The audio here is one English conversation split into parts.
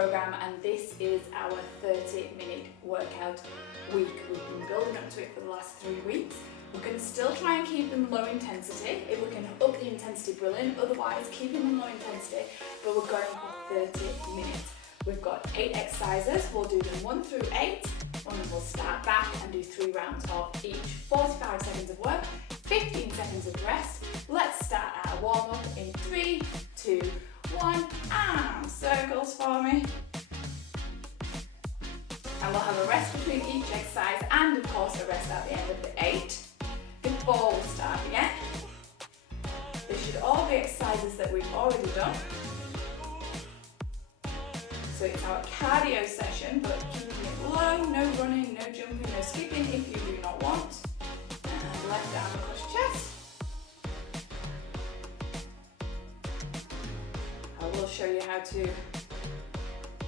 program, and this is our 30-minute workout week. We've been building up to it for the last 3 weeks. We're going to still try and keep them low intensity. If we can up the intensity, brilliant. Otherwise, keeping them low intensity, but we're going for 30 minutes. We've got 8 exercises. We'll do them 1 through 8, and then we'll start back and do 3 rounds of each. 45 seconds of work, 15 seconds of rest. Let's start our warm-up in 3, 2, 1, and circles for me. And we'll have a rest between each exercise and of course a rest at the end of the 8 before we start again. They should all be exercises that we've already done. So it's our cardio session, but keeping it low, no running, no jumping, no skipping if you do not want. And left arm across chest. I will show you how to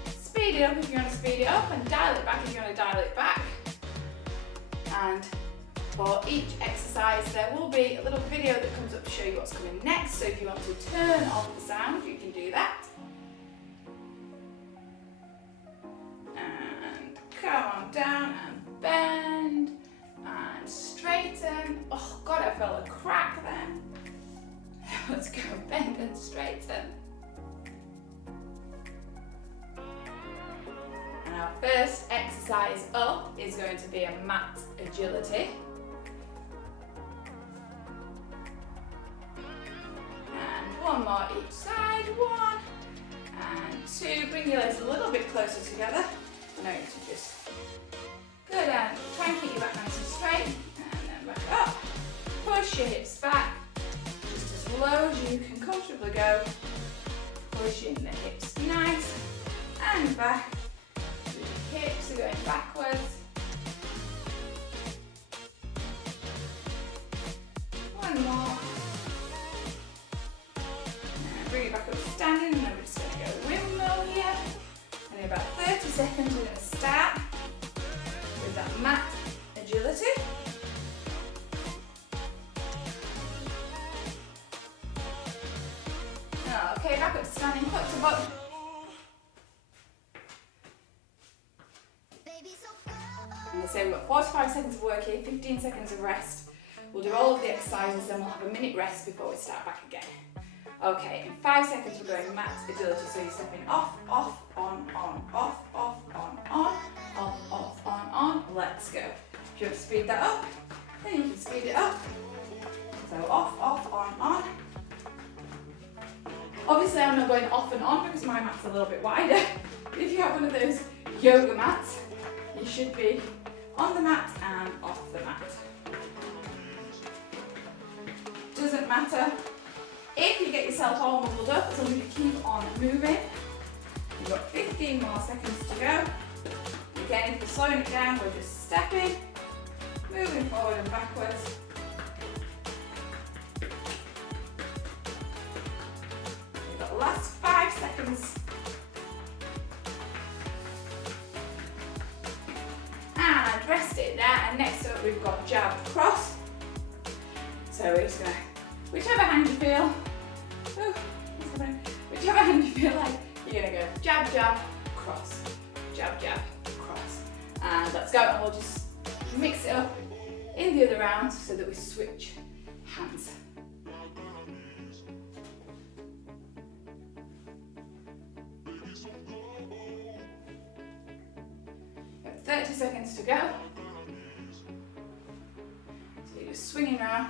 speed it up if you want to speed it up, and dial it back if you want to dial it back. And for each exercise there will be a little video that comes up to show you what's coming next, so if you want to turn off the sound you can do that. And come on down and bend and straighten. Oh god, I felt a crack then. Let's go, bend and straighten. And our first exercise up is going to be a mat agility. And 1 more each side, 1 and 2. Bring your legs a little bit closer together. Now to just go down, try and keep your back nice and straight, and then back up. Push your hips back, just as low as you can comfortably go. Pushing the hips nice and back. The hips are going backwards. 1 more. And bring it back up standing, and then we're just going to go windmill here. And in about 30 seconds we're going to start with that mat agility. Okay, back up standing, foot to butt. And I say we've got 45 seconds of work here, 15 seconds of rest. We'll do all of the exercises, then we'll have a minute rest before we start back again. Okay, in 5 seconds we're going mat agility, so you're stepping off, off, on, off, off, on, off, off, on. Let's go. If you want to speed that up, then you can speed it up. So off, on. Obviously I'm not going off and on because my mat's a little bit wider. If you have one of those yoga mats, you should be on the mat and off the mat. Doesn't matter if you get yourself all muffled up, as long as you keep on moving. You've got 15 more seconds to go. Again, if we're slowing it down, we're just stepping, moving forward and backwards. We've got the last 5 seconds. And rest it there. And next up, we've got jab cross. So we're just gonna, whichever hand you feel, whichever hand you feel like, you're gonna go jab, jab, cross, jab, jab, cross. And let's go, and we'll just mix it up in the other round so that we switch hands. 30 seconds to go. So you're just swinging around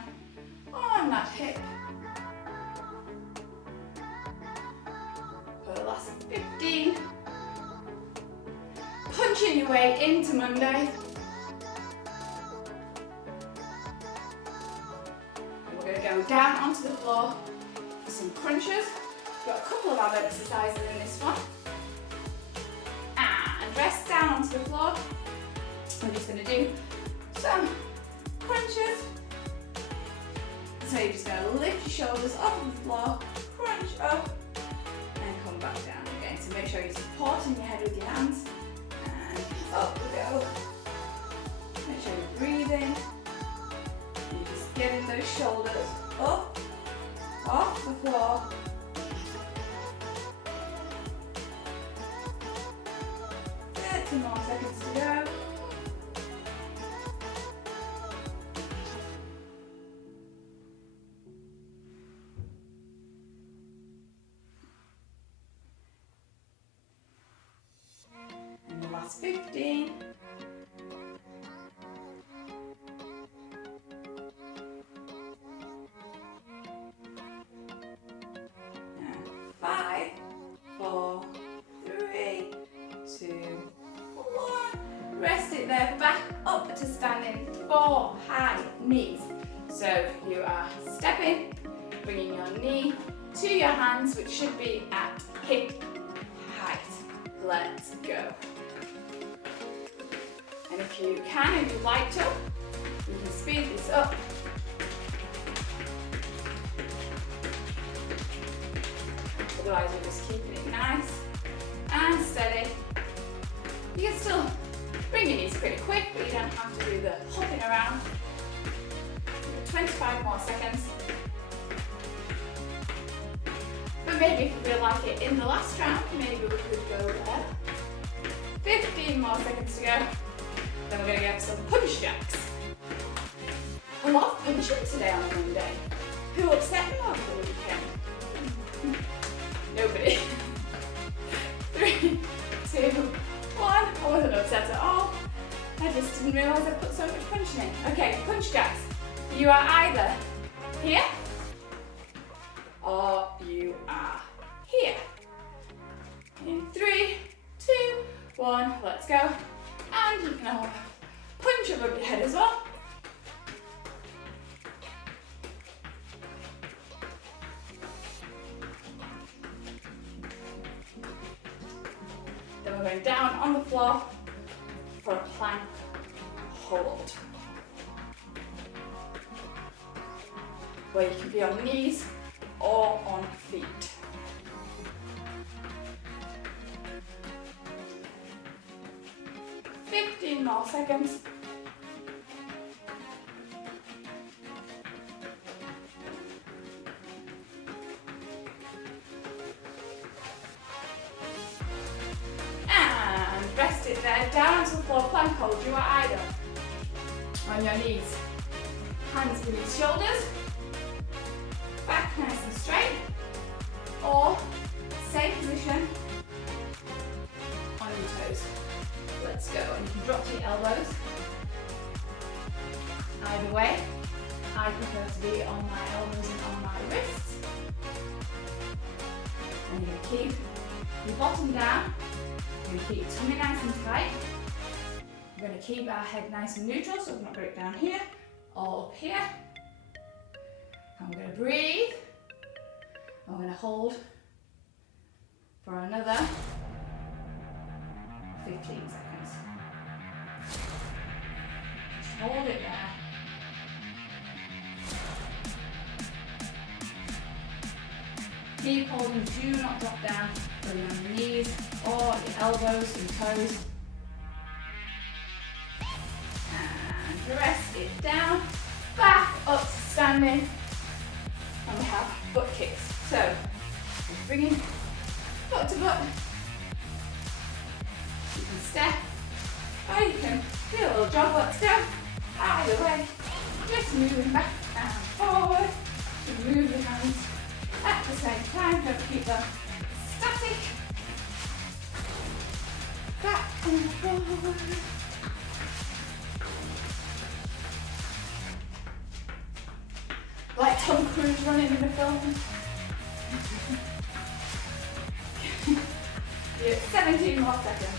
on that hip for the last 15. Punching your way into Monday. And we're going to go down onto the floor for some crunches. We've got a couple of ab exercises in this one. And rest down onto the floor. I'm just going to do some crunches. So you're just going to lift your shoulders off the floor, crunch up, and come back down again. So make sure you're supporting your head with your hands. And up we go. Make sure you're breathing. You're just getting those shoulders up, off the floor. 30 more seconds to go. And the last 15. And 5, 4, 3, 2, 1. Rest it there, back up to standing, 4 high knees. So you are stepping, bringing your knee to your hands, which should be at hip height. Let's go. And if you can, if you'd like to, you can speed this up. Otherwise, you're just keeping it nice and steady. You can still bring your knees pretty quick, but you don't have to do the hopping around. 25 more seconds. But maybe if you feel like it in the last round, maybe we could go there. 15 more seconds to go. Then we're going to go for some punch jacks. A lot of punching today on a Monday. Who upset me over the weekend? Nobody. 3, 2, 1. I wasn't upset at all. I just didn't realise I put so much punching in. Okay, punch jacks. You are either here or you are here. In 3, 2, 1, let's go. And you can have a punch above your head as well. Then we're going down on the floor for a plank hold, where you can be on knees or on feet. More seconds. And rest it there, down to the floor, plank hold. You are either on your knees, hands beneath shoulders, back nice and straight, or same position on your toes. Let's go, and you can drop to your elbows. Either way, I prefer to be on my elbows and on my wrists. And you're going to keep your bottom down. You're going to keep your tummy nice and tight. We're going to keep our head nice and neutral, so we're not going down here or up here. And we're going to breathe. And we're going to hold for another 15 seconds. Just hold it there. Keep holding, do not drop down, whether you're on your knees or your elbows and toes. And rest it down, back up to standing. And we have butt kicks. So, bringing foot to butt. You can step, or you can do a little jog. Let's go. Either way, just moving back and forward. You move your hands at the same time. Don't keep them static. Back and forward. Like Tom Cruise running in a film. Yeah, 17 more seconds.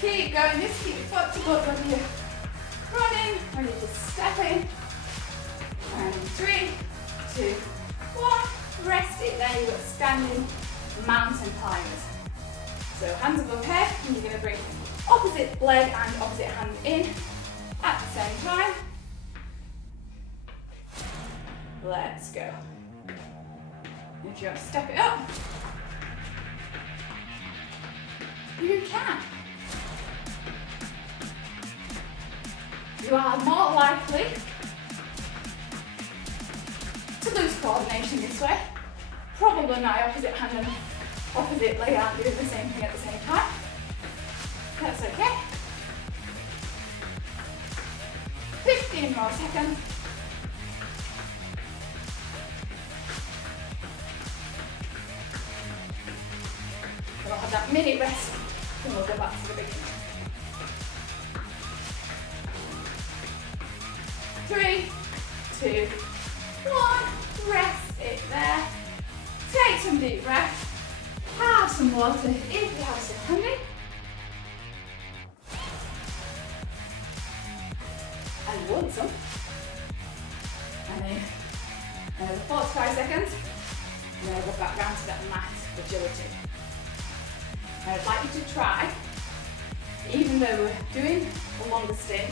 Keep going, just keep your foot to butt when you're running, when you're just stepping. And 3, 2, 1. Rest it there, you've got standing mountain climbers. So hands above head, and you're going to bring opposite leg and opposite hand in at the same time. Let's go. If you want to step it up, you can. You are more likely to coordination this way. Probably my opposite hand and opposite leg aren't doing the same thing at the same time. That's okay. 15 more seconds. We'll have that minute rest and we'll go back to the beginning. 3, 2, 1, rest it there. Take some deep breaths. Have some water if you have some handy. And you want some. And then another 45 seconds. And then we'll go back down to that mat agility. Now I'd like you to try, even though we're doing a longer stint,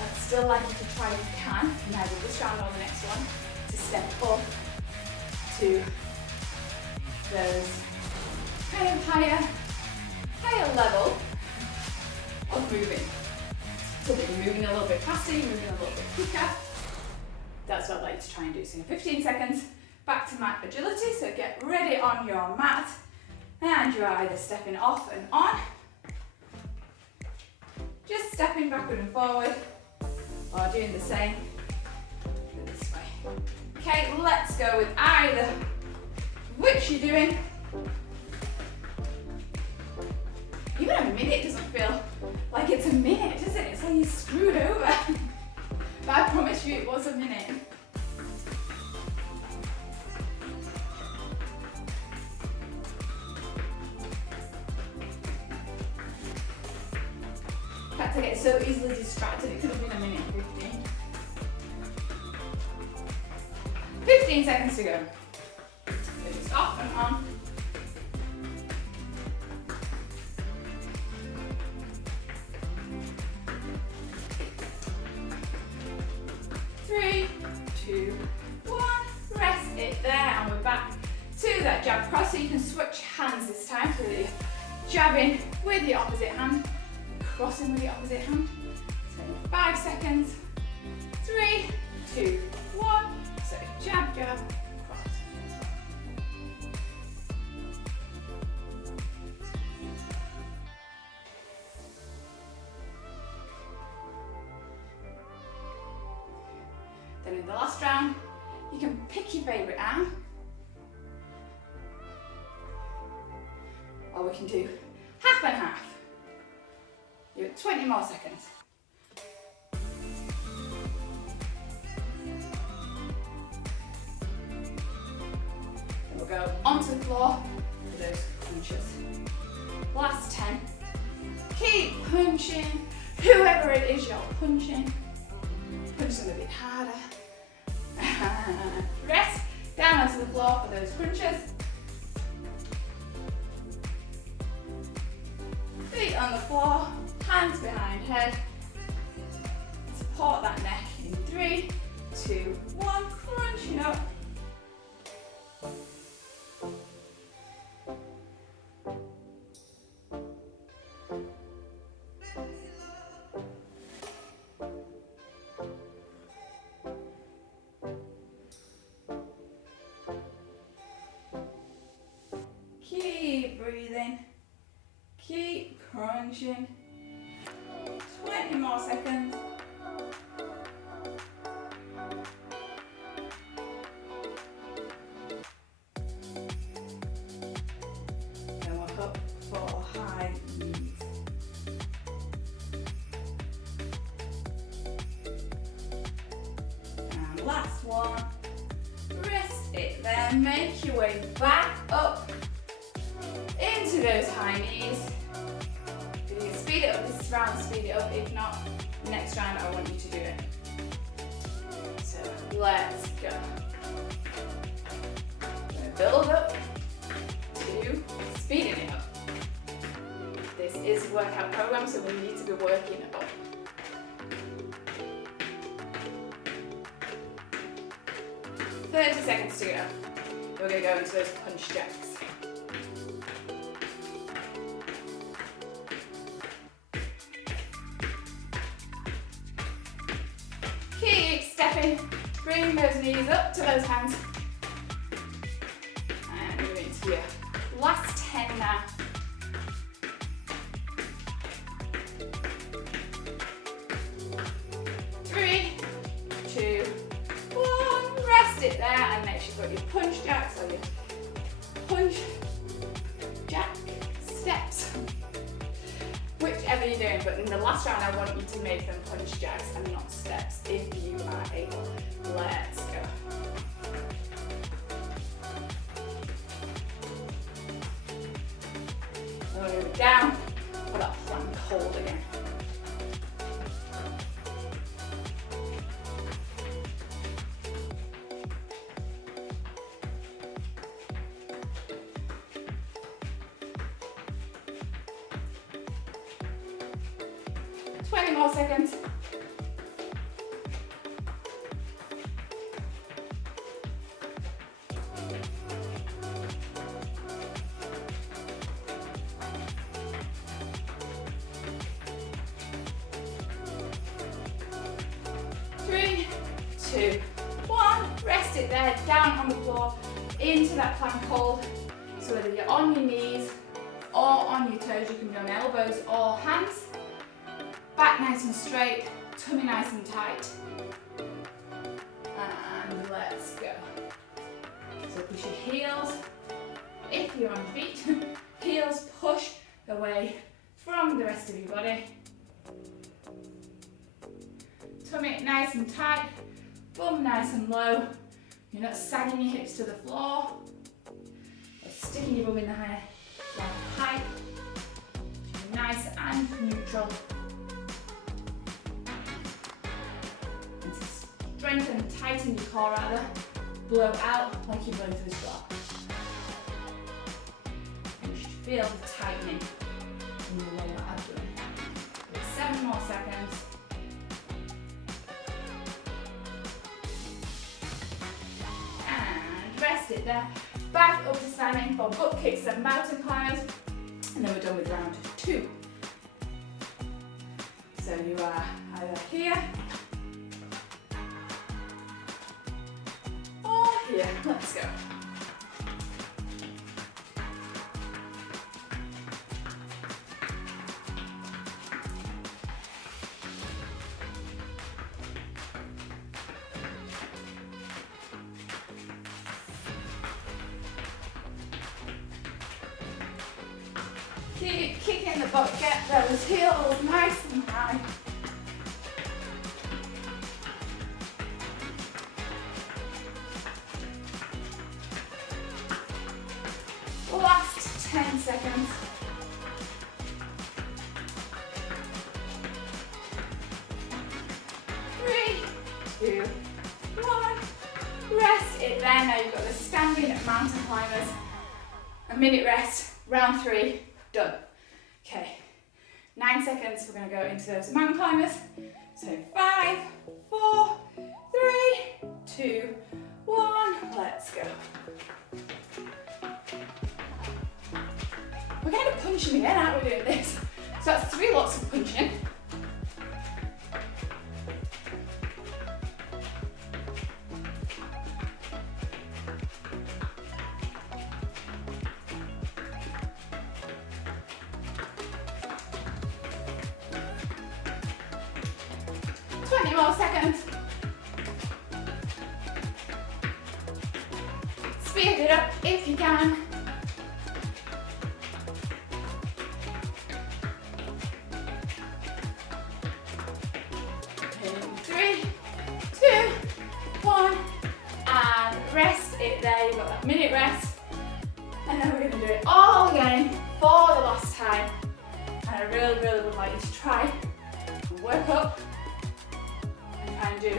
I'd still like you to try if you can, now with this round or the next one, to step up to those kind of higher level of moving. So that you're moving a little bit faster, you're moving a little bit quicker. That's what I'd like you to try and do. So in 15 seconds, back to mat agility. So get ready on your mat. And you're either stepping off and on, just stepping backward and forward, or doing the same this way. Okay, let's go with either which you're doing. Even a minute doesn't feel like it's a minute, does it? It's like you screwed over. But I promise you it was a minute. In fact, I get so easily distracted, it could have been a minute and 15. 15 seconds to go. So just off and on. Three, two, one. Rest it there, and we're back to that jab cross. So you can switch hands this time. So you're jabbing with the opposite hand, crossing with the opposite hand. So 5 seconds. 3, 2, 1. So jab, jab, cross. Then in the last round, you can pick your favourite arm. Or we can do half and half. You have 20 more seconds. Then we'll go onto the floor for those punches. Last 10. Keep punching. Whoever it is you're punching, punch them a bit harder. Rest down onto the floor for those crunches. Feet on the floor, hands behind head. Support that neck in 3, 2, 1. Crunching up. Keep breathing. Keep crunching. 20 more seconds. Then we're up for high knees. And last one. Rest it there. Make your way back up into those high knees. If you can speed it up this round, speed it up. If not, next round I want you to do it. So let's go. Build up to speeding it up. This is a workout program, so we need to be working up. "30 seconds to go. We're going to go into those punch jacks. Keep stepping Bring those knees up to those hands. And move into your last 10 now. 3, 2, 1. Rest it there and make sure you've got your punch jacks or your punch jack steps. Whichever you're doing, but in the last round I want you to make them punch jacks and not steps if you are able. Let's go. We'll go down for that plank hold again. More seconds. Three, 2, 1. Rest it there, down on the floor, into that plank hold. So whether you're on your knees or on your toes, you can be on elbows or hands. Back nice and straight, tummy nice and tight. And let's go. So push your heels, if you're on feet, heels push away from the rest of your body. Tummy nice and tight, bum nice and low. You're not sagging your hips to the floor or sticking your bum in the height. Nice and neutral. Strengthen and tighten your core rather. Blow out like you're blowing through a straw. And you should feel the tightening in the lower abdomen. 7 more seconds. And rest it there. Back up to standing for butt kicks and mountain climbers. And then we're done with round 2. So you are either here, here, let's go. Keep kicking the butt, get those heels nice and high. Last 10 seconds. 3, 2, 1. Rest it there. Now you've got the standing mountain climbers. A minute rest. Round 3. Done. Okay. 9 seconds. We're going to go into those mountain climbers. So 5, 4, 3, 2, 1. Let's go. We're kind of punching again, aren't we, doing this? So that's 3 lots of punching. More seconds. Speed it up if you can. In 3, 2, 1, and rest it there. You've got that minute rest, and then we're going to do it all again for the last time. And I really, really would like you to try and work up and do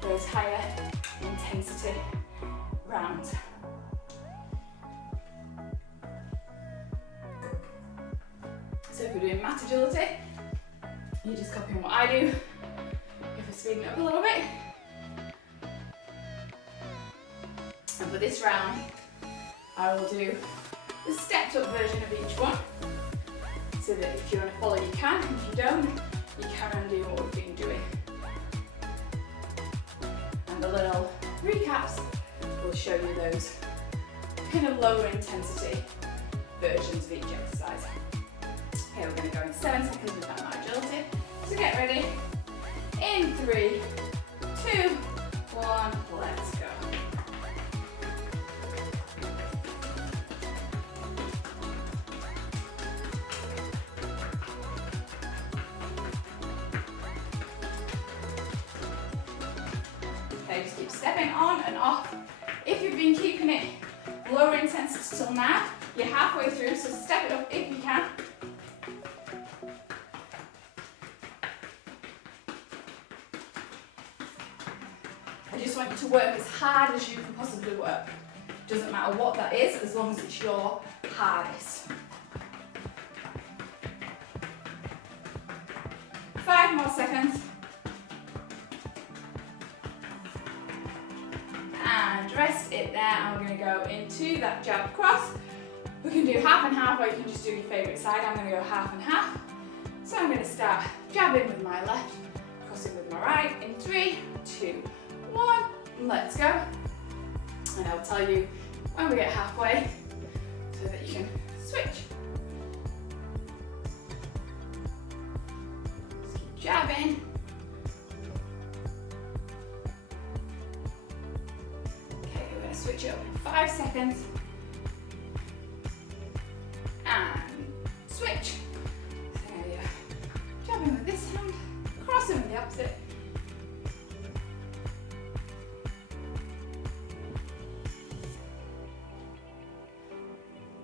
those higher intensity rounds. So if we're doing mat agility, you're just copying what I do. If we're speeding up a little bit. And for this round, I will do the stepped up version of each one. So that if you want to follow, you can. If you don't, you can undo what we've been doing. little recaps will show you those kind of lower intensity versions of each exercise. Okay, we're going to go in 7 seconds with that agility. So get ready. In 3, 2, 1, let's go. Okay, just keep stepping on and off. If you've been keeping it lower intensity till now, you're halfway through, so step it up if you can. I just want you to work as hard as you can possibly work. Doesn't matter what that is, as long as it's your hardest. 5 more seconds. And rest it there, and we're going to go into that jab cross. We can do half and half, or you can just do your favourite side. I'm going to go half and half. So I'm going to start jabbing with my left, crossing with my right, in 3, 2, 1, let's go. And I'll tell you when we get halfway so that you can switch. Just keep jabbing. Okay, we're going to switch it up in 5 seconds. And switch. So you're jabbing with this hand, crossing with the opposite.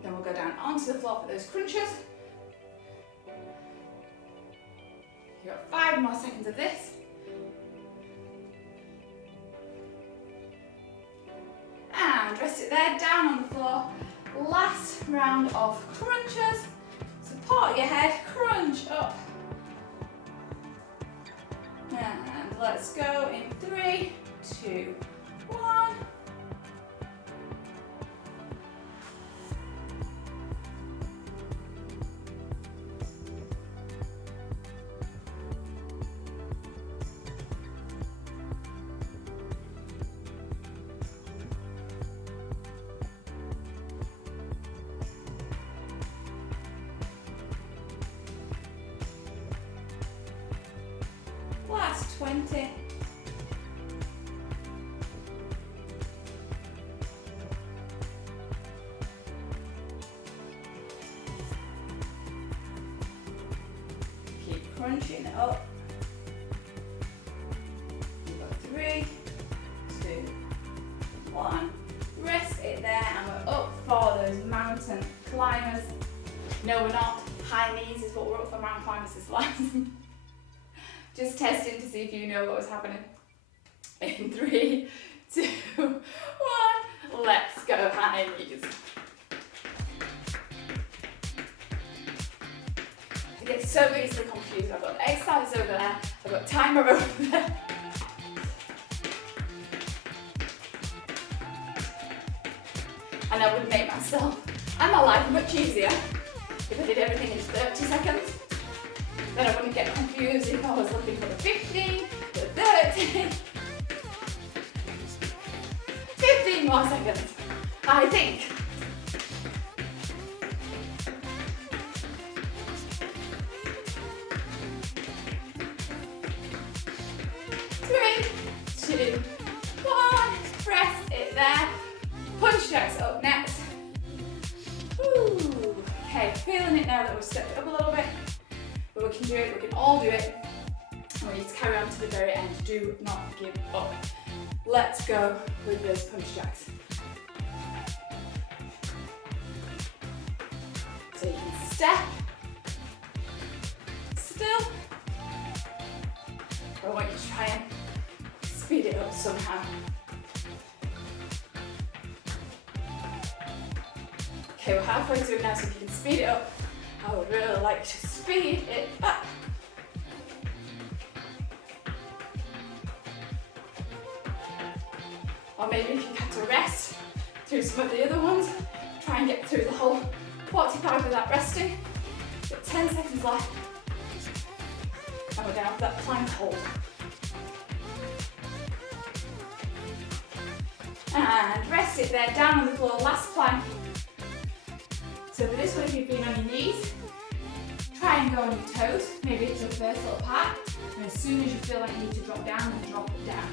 Then we'll go down onto the floor for those crunches. You've got 5 more seconds of this. And rest it there, down on the floor. Last round of crunches. Support your head, crunch up. And let's go in 3, 2, 1. Last 20. Keep crunching it up. You've got 3, 2, 1. Rest it there, and we're up for those mountain climbers. No, we're not. High knees is what we're up for, mountain climbers is last. Just testing to see if you know what was happening. In 3, 2, 1, let's go, high knees. I get so easily confused. I've got the exercise over there, I've got timer over there. And I would make myself and my life much easier if I did everything in 30 seconds. Then I wouldn't get confused if I was looking for the 15, the 30. 15 more seconds, I think. 3, 2, 1. Press it there. Punch jacks up next. Ooh. Okay, feeling it now that we've stepped it up a little bit. But we can do it, we can all do it. And we need to carry on to the very end. Do not give up. Let's go with those punch jacks. So you can step, still. I want you to try and speed it up somehow. Okay, we're halfway through now, so if you can speed it up, I would really like to speed it up. Or maybe if you've had to rest through some of the other ones, try and get through the whole 45 without resting. Got 10 seconds left. And we're down for that plank hold. it there, down on the floor, last plank. So for this one, if you've been on your knees, try and go on your toes, maybe it's your first little part, and as soon as you feel like you need to drop down, then drop it down.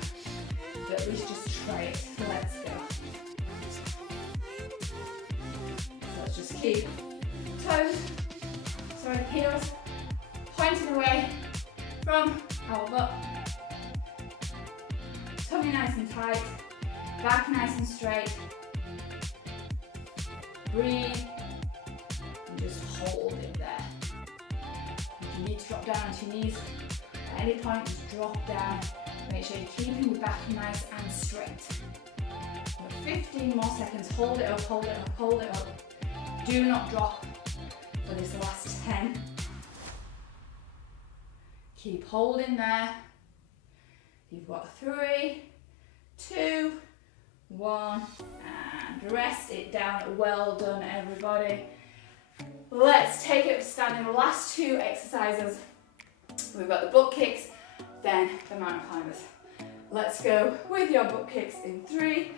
But at least just try it. So let's go. So let's just keep toes, sorry, heels pointing away from our butt. Tummy nice and tight, back nice and straight. Breathe and just hold it there. If you need to drop down onto your knees, at any point just drop down. Make sure you're keeping your back nice and straight. 15 more seconds, hold it up, hold it up, hold it up. Do not drop for this last 10. Keep holding there. You've got 3, 2, 1, and rest it down. Well done, everybody. Let's take it up to standing. The last 2 exercises. We've got the butt kicks, then the mountain climbers. Let's go with your butt kicks in 3,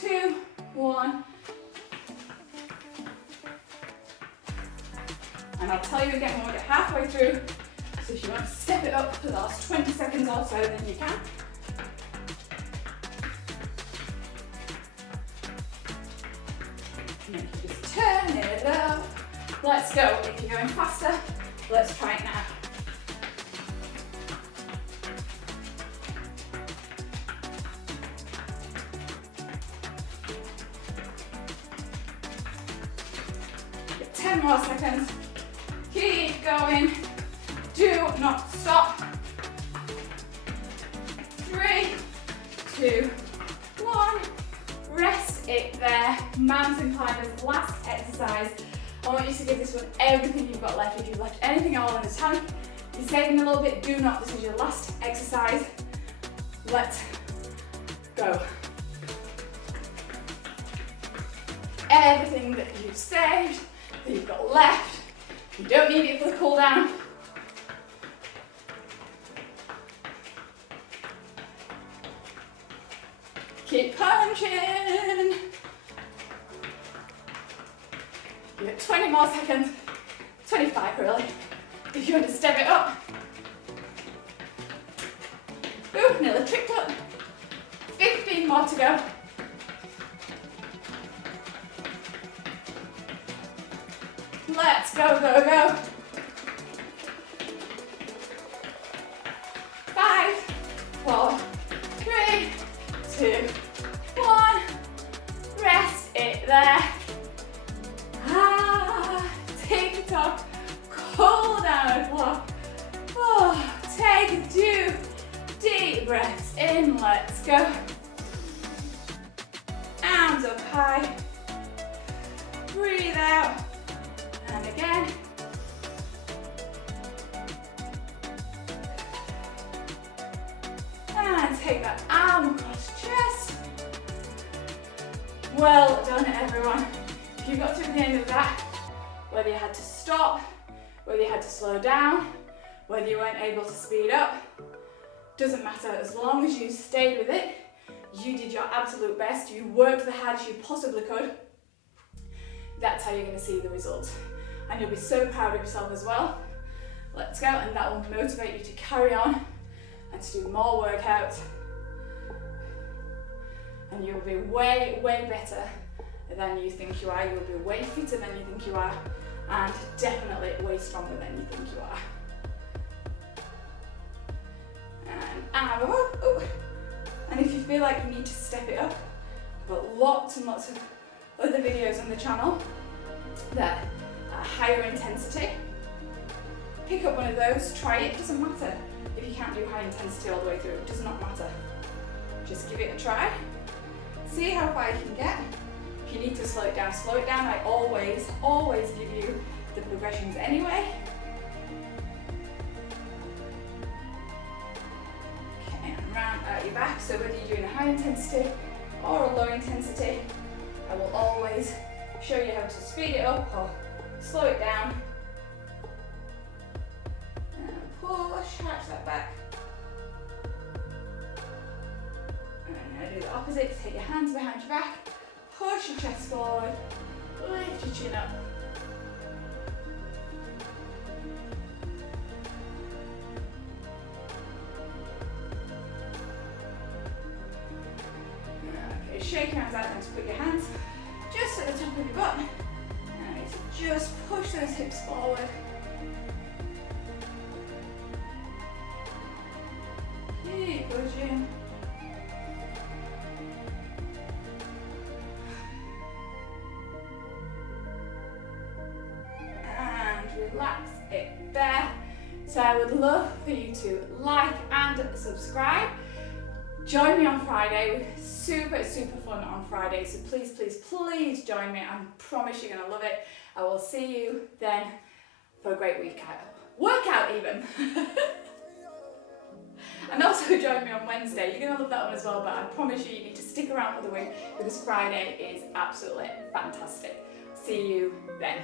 2, 1. And I'll tell you again when we get halfway through. So if you want to step it up for the last 20 seconds or so, then you can. And then you just turn it up. Let's go. If you're going faster, let's try it now. Get 10 more seconds. Keep going. Do not stop. 3, 2, 1. Rest it there. Mountain climbers, last exercise. I want you to give this one everything you've got left. If you've left anything at all in the tank, you're saving a little bit, do not. This is your last exercise. Let's go. Everything that you've saved, that you've got left, you don't need it for the cool down. Keep punching. You have 20 more seconds. 25 really. If you want to step it up. Ooh, nearly tripped up. 15 more to go. Let's go, go, go. 5, 4, 3, 2, 1. Rest it there. Take it off. Cool down block. Oh, take a few deep breaths in. Let's go. Arms up high. Breathe out. And again. And take that arm across chest. Well done, everyone. If you got to the end of that, whether you had to stop, whether you had to slow down, whether you weren't able to speed up, doesn't matter. As long as you stayed with it, you did your absolute best, you worked the hardest you possibly could, that's how you're going to see the results. And you'll be so proud of yourself as well. Let's go, and that will motivate you to carry on and to do more workouts. And you'll be way, way better than you think you are. You'll be way fitter than you think you are, and definitely way stronger than you think you are. And arm up. Ooh. And if you feel like you need to step it up, I've got lots and lots of other videos on the channel that are higher intensity. Pick up one of those, try it, doesn't matter if you can't do high intensity all the way through, it does not matter. Just give it a try, see how far you can get. If you need to slow it down, slow it down. I always give you the progressions anyway. Okay, and round out your back. So whether you're doing a high intensity or a low intensity, I will always show you how to speed it up or slow it down. And push, arch that back. And now do the opposite. Take your hands behind your back. push your chest forward, lift your chin up. Okay, shake your hands out and put your hands just at the top of your butt. Nice, just push those hips forward. Keep pushing. And relax it there. So I would love for you to like and subscribe. Join me on Friday. We're super fun on Friday. So please join me. I promise you're gonna love it. I will see you then for a great workout even. And also join me on Wednesday. You're gonna love that one as well, but I promise you need to stick around for the week because Friday is absolutely fantastic. See you then.